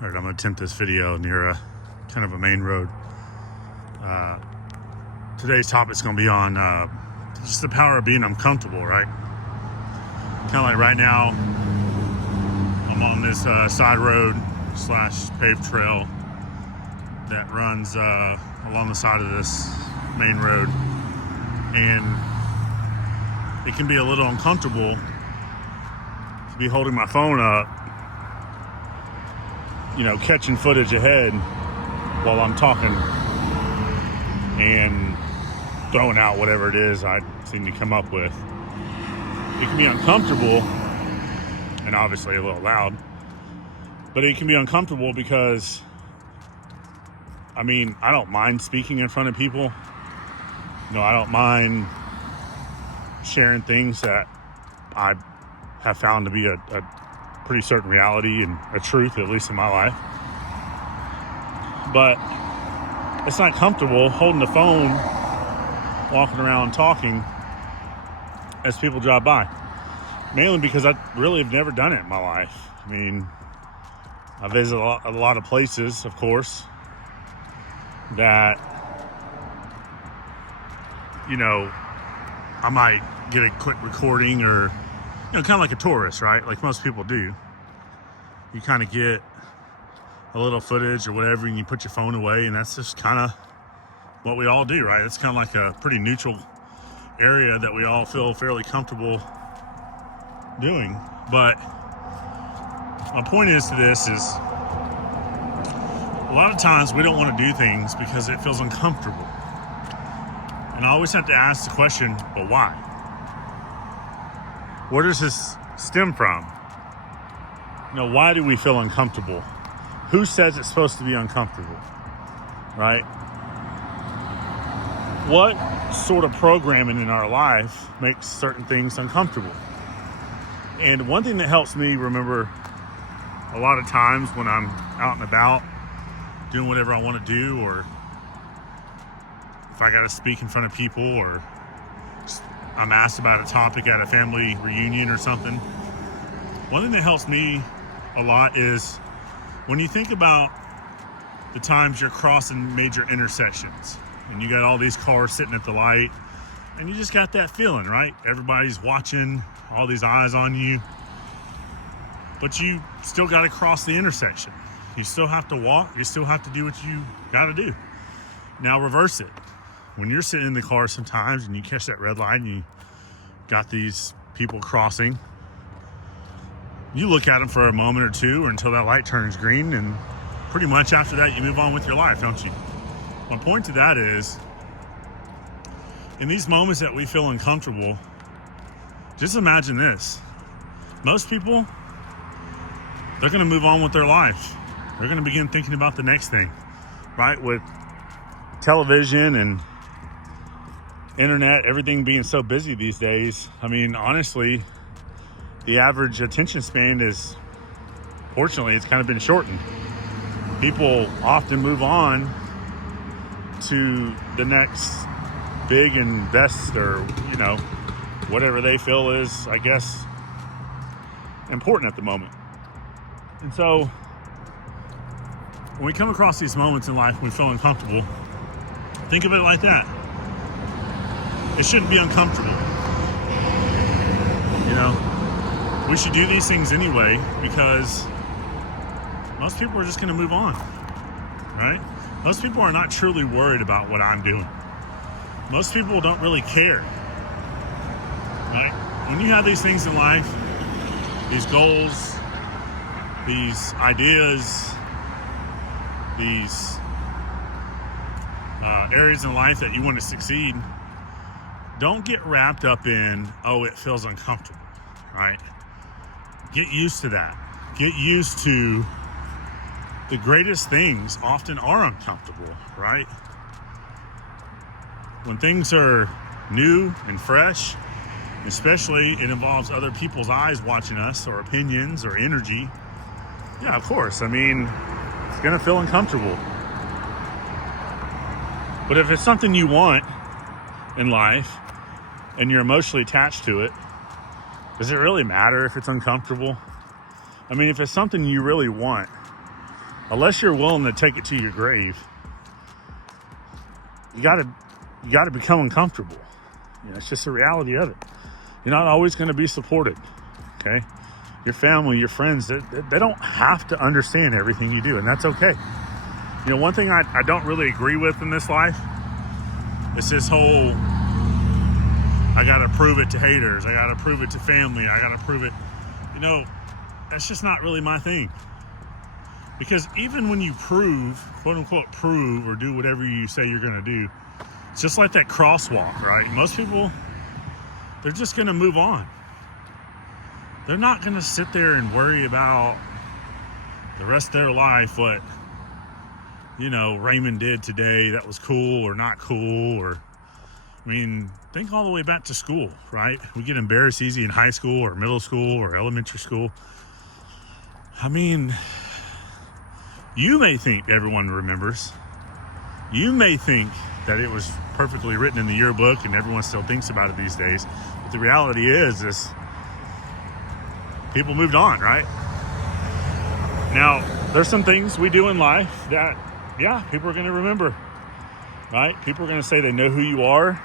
All right, I'm gonna attempt this video near a kind of a main road. Today's topic is gonna be on just the power of being uncomfortable, right? Kind of like right now, I'm on this side road / paved trail that runs along the side of this main road, and it can be a little uncomfortable to be holding my phone up, catching footage ahead while I'm talking and throwing out whatever it is I seem to come up with. It can be uncomfortable and obviously a little loud, but it can be uncomfortable because, I don't mind speaking in front of people. I don't mind sharing things that I have found to be a pretty certain reality and a truth, at least in my life. But it's not comfortable holding the phone, walking around talking as people drive by. Mainly because I really have never done it in my life. I visit a lot of places, of course, that, I might get a quick recording or, kind of like a tourist, right? Like most people do. You kind of get a little footage or whatever and you put your phone away, and that's just kind of what we all do, right? It's kind of like a pretty neutral area that we all feel fairly comfortable doing. But my point is to this is a lot of times we don't want to do things because it feels uncomfortable. And I always have to ask the question, but why? Where does this stem from? Why do we feel uncomfortable? Who says it's supposed to be uncomfortable, right? What sort of programming in our life makes certain things uncomfortable? And one thing that helps me remember a lot of times when I'm out and about doing whatever I want to do, or if I got to speak in front of people, or I'm asked about a topic at a family reunion or something, one thing that helps me a lot is when you think about the times you're crossing major intersections and you got all these cars sitting at the light and you just got that feeling, right? Everybody's watching, all these eyes on you, but you still got to cross the intersection. You still have to walk. You still have to do what you got to do. Now reverse it. When you're sitting in the car sometimes and you catch that red light and you got these people crossing, you look at them for a moment or two or until that light turns green, and pretty much after that you move on with your life, don't you? My point to that is, in these moments that we feel uncomfortable, just imagine this. Most people, they're going to move on with their life. They're going to begin thinking about the next thing, right? With television and internet, everything being so busy these days, honestly, the average attention span is, fortunately, it's kind of been shortened. People often move on to the next big and best, or, whatever they feel is, I guess, important at the moment. And so when we come across these moments in life when we feel uncomfortable, think of it like that. It shouldn't be uncomfortable. We should do these things anyway because most people are just going to move on, right? Most people are not truly worried about what I'm doing. Most people don't really care, right? When you have these things in life, these goals, these ideas, these areas in life that you want to succeed, don't get wrapped up in, it feels uncomfortable, right? Get used to that. Get used to the greatest things often are uncomfortable, right? When things are new and fresh, especially it involves other people's eyes watching us, or opinions or energy, yeah, of course. It's going to feel uncomfortable. But if it's something you want in life and you're emotionally attached to it, does it really matter if it's uncomfortable? If it's something you really want, unless you're willing to take it to your grave, you gotta become uncomfortable. It's just the reality of it. You're not always going to be supported. Okay, your family, your friends, they don't have to understand everything you do, and that's okay. One thing I don't really agree with in this life is this whole, I gotta prove it to haters, I gotta prove it to family, I gotta prove it. That's just not really my thing. Because even when you prove, quote unquote, prove or do whatever you say you're gonna do, it's just like that crosswalk, right? Most people, they're just gonna move on. They're not gonna sit there and worry about the rest of their life what, Raymond did today that was cool or not cool. Or, think all the way back to school, right? We get embarrassed easy in high school or middle school or elementary school. You may think everyone remembers. You may think that it was perfectly written in the yearbook and everyone still thinks about it these days. But the reality is people moved on, right? Now, there's some things we do in life that, people are going to remember, right? People are going to say they know who you are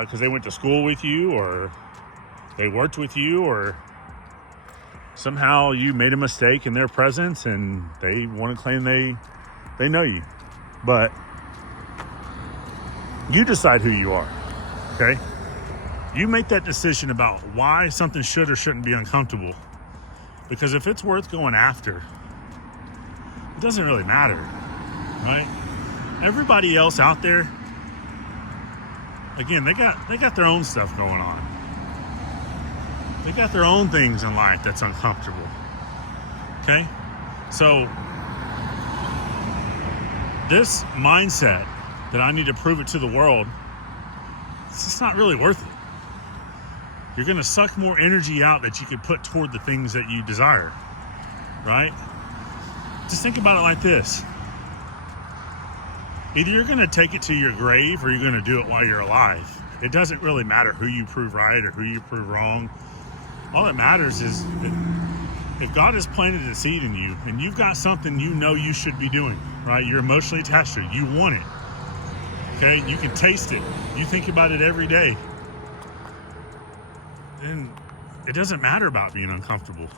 because they went to school with you or they worked with you, or somehow you made a mistake in their presence and they want to claim they know you. But you decide who you are, okay? You make that decision about why something should or shouldn't be uncomfortable. Because if it's worth going after, it doesn't really matter, right? Everybody else out there, again, they got their own stuff going on. They got their own things in life that's uncomfortable. Okay? So this mindset that I need to prove it to the world, it's just not really worth it. You're going to suck more energy out that you could put toward the things that you desire, right? Just think about it like this. Either you're going to take it to your grave or you're going to do it while you're alive. It doesn't really matter who you prove right or who you prove wrong. All that matters is if God has planted a seed in you and you've got something you should be doing, right? You're emotionally attached to it. You want it. Okay? You can taste it. You think about it every day. Then it doesn't matter about being uncomfortable,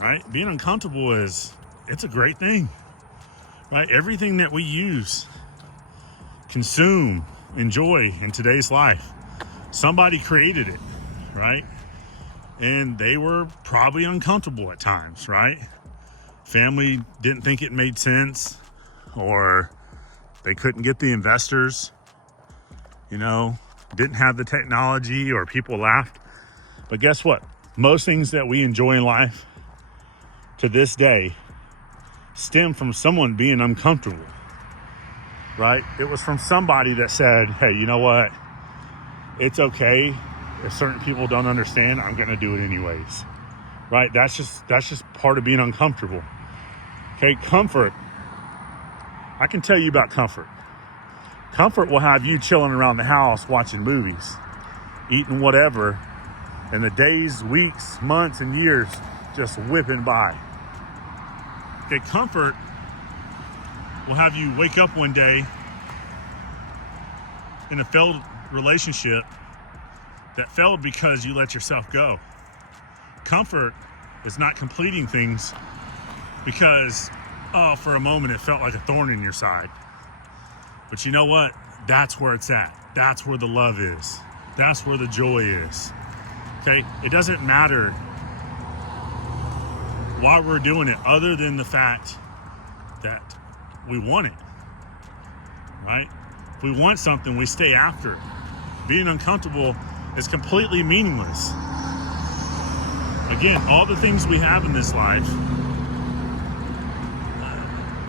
right? Being uncomfortable it's a great thing, right? Everything that we use, consume, enjoy in today's life, somebody created it, right? And they were probably uncomfortable at times, right? Family didn't think it made sense, or they couldn't get the investors, didn't have the technology, or people laughed. But guess what? Most things that we enjoy in life to this day stem from someone being uncomfortable, right? It was from somebody that said, hey, you know what? It's okay. If certain people don't understand, I'm going to do it anyways, right? That's just part of being uncomfortable. Okay, comfort. I can tell you about comfort. Comfort will have you chilling around the house watching movies, eating whatever, and the days, weeks, months, and years just whipping by. Okay, comfort will have you wake up one day in a failed relationship that failed because you let yourself go. Comfort is not completing things because, for a moment it felt like a thorn in your side. But you know what? That's where it's at. That's where the love is. That's where the joy is. Okay? It doesn't matter why we're doing it other than the fact that we want it, right? If we want something, we stay after it. Being uncomfortable is completely meaningless. Again, all the things we have in this life,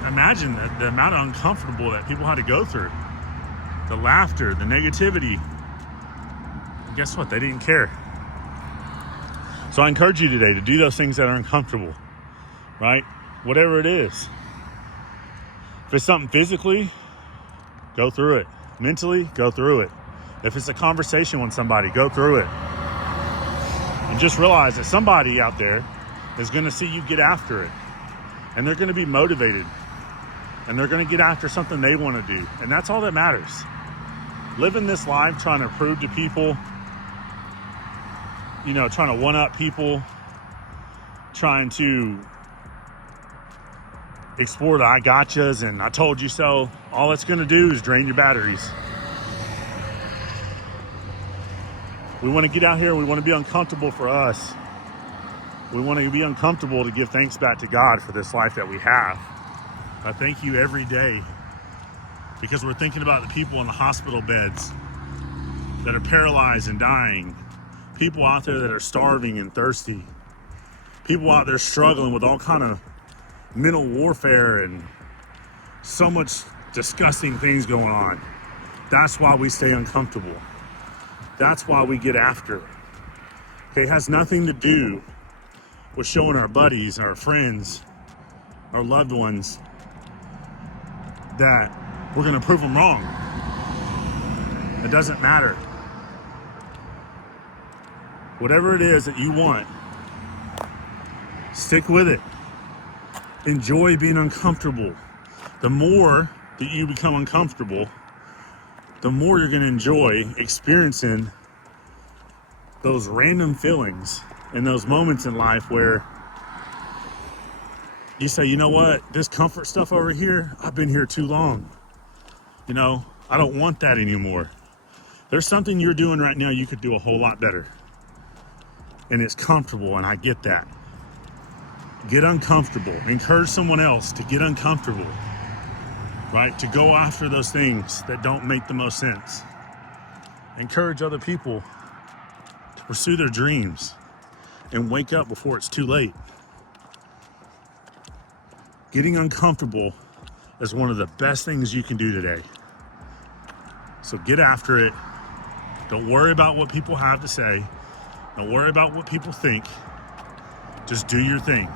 imagine the amount of uncomfortable that people had to go through. The laughter, the negativity. And guess what? They didn't care. So I encourage you today to do those things that are uncomfortable, right? Whatever it is. If it's something physically, go through it. Mentally, go through it. If it's a conversation with somebody, go through it. And just realize that somebody out there is going to see you get after it. and they're going to be motivated, and they're going to get after something they want to do. And that's all that matters. Living this life trying to prove to people, trying to one-up people, trying to explore the I gotchas and I told you so, all it's going to do is drain your batteries. We want to get out here. We want to be uncomfortable for us. We want to be uncomfortable to give thanks back to God for this life that we have. I thank you every day because we're thinking about the people in the hospital beds that are paralyzed and dying, people out there that are starving and thirsty, people out there struggling with all kind of mental warfare and so much disgusting things going on. That's why we stay uncomfortable. That's why we get after it. Okay, it has nothing to do with showing our buddies, our friends, our loved ones that we're going to prove them wrong. It doesn't matter. Whatever it is that you want, stick with it. Enjoy being uncomfortable. The more that you become uncomfortable, the more you're going to enjoy experiencing those random feelings and those moments in life where you say, you know what, this comfort stuff over here, I've been here too long. I don't want that anymore. There's something you're doing right now you could do a whole lot better. And it's comfortable, and I get that. Get uncomfortable. Encourage someone else to get uncomfortable, right? To go after those things that don't make the most sense. Encourage other people to pursue their dreams and wake up before it's too late. Getting uncomfortable is one of the best things you can do today. So get after it. Don't worry about what people have to say. Don't worry about what people think. Just do your thing.